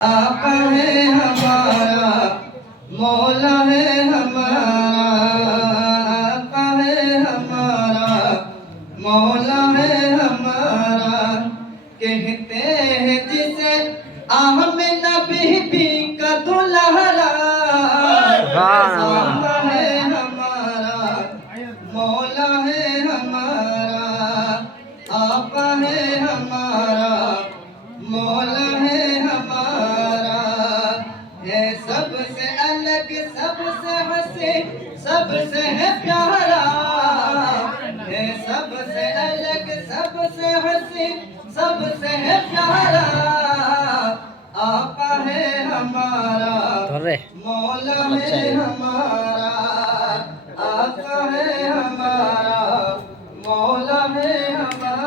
आका है हमारा, मौला है हमारा, आका है हमारा, मौला है हमारा। कहते हैं जिसे आहमे नबी भी का दुल्हरा, आका है हमारा, मौला है हमारा, आका है हमारा, मौला है हमारा। है सबसे अलग, सबसे हंसी, सबसे है प्यारा। है सबसे अलग, सबसे हंसी, सबसे है प्यारा। आका है हमारा, मौला है हमारा, आका है हमारा, मौला है हमारा।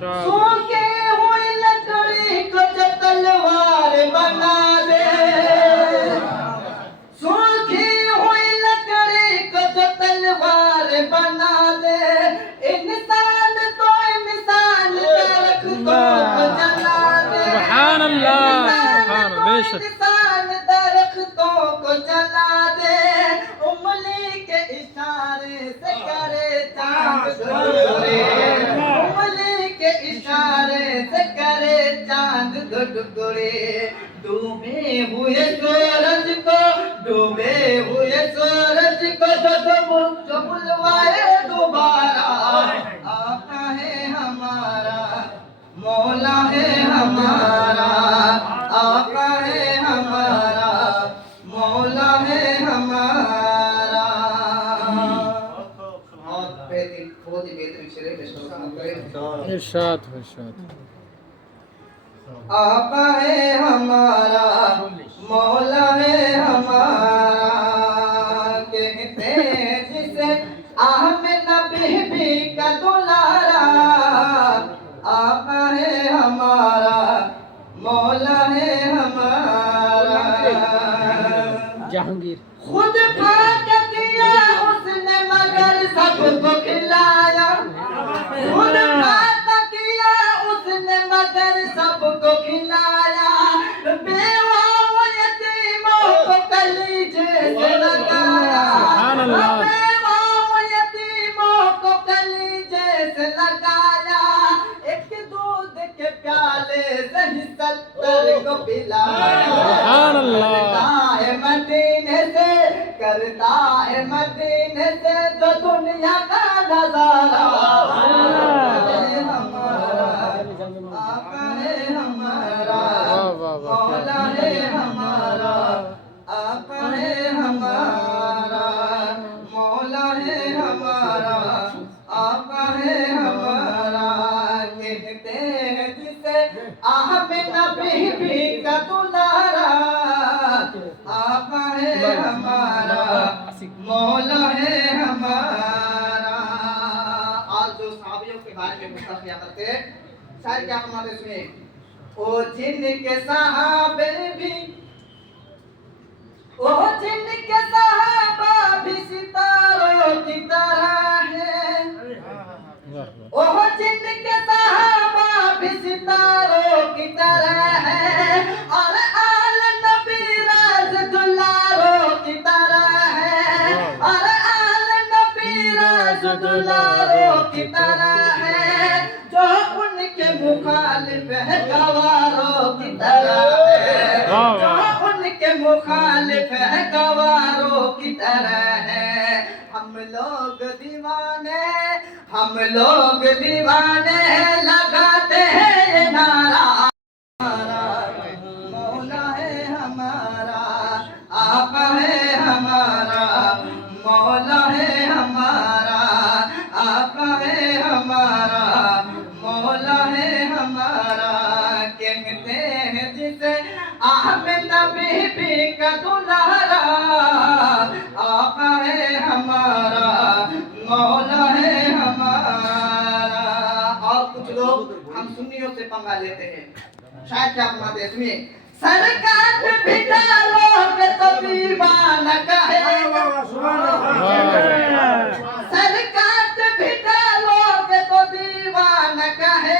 सूखे हुई लकड़ी को जो तलवार बना दे, सूखी हुई लकड़ी को जो तलवार बना दे, इंसान तो इंसान दरख्तों को जला दे। सुभान अल्लाह, इंसान दरख्तों को जला दे, उंगली के इशारे से करे चांद टुकड़े, उंगली के इशारे से करे चांद टुकड़े। डूबे हुए सूरज को, डूबे हुए सूरज को जो बुलवाए दोबारा। आका है हमारा, मौला है हमारा, आका है हमारा, मौला है हमारा। और बहुत ही बेहतरीन शेर है, इरशाद इरशाद। आका है हमारा, मौला है हमारा। कहते हैं जिसे आहमे नबी भी का दुलारा। आका है हमारा, मौला है हमारा। जहांगीर खुद खा के किया उसने मगर सबको खिलाया। खुद खा के किया उसने मगर सबको खिलाया। बेवा व यतीमों को कलीजे से लगाया। बेवा व यतीमों को कलीजे से लगाया। एक दूध के प्याले से ही 70 को पिलाया। सुभान अल्लाह। करता है मदीने से जो दुनिया का नजारा। हमारा आका है हमारा, मौला है हमारा, आका है हमारा, मौला है हमारा, आका है हमारा। कहते हैं जिसे आहमे नबी भी का दुलारा। आका है हमारा, मौला है हमारा। आज जो सहाबियों के बारे में मुस्तफ़ा किया करते हैं, शायद क्या फरमाते इसमें, ओ जिनके सहाबे भी, ओ जिनके सहाबा भी सितारों की तरह है। ओ जिनके सहाबा भी सितारों की तरह है। और आल नबी राज़दुल्लारों की तरह है। और आल नबी राज़दुल्लारों की तरह है। जो उनके मुखालिफ है गवारों की तरह है। जो उनके मुखालिफ है गवारों की तरह है। हम लोग दीवाने, हम लोग दीवाने लगाते हैं ये नारा। मौला है हमारा, आका है हमारा, मौला है हमारा, आका है हमारा, मौला है हमारा। कहते हैं जिसे आहमे नबी भी का दुल्हरा। आका है हमारा, मौला है हमारा। और कुछ लोग हम सुन्नियों से पंगा लेते हैं, शायद क्या फरमाते हैं इसमें, सरकार भी डालोगे तो दीवाना कहेगा। सरकार भी डालोगे तो दीवाना कहेगा।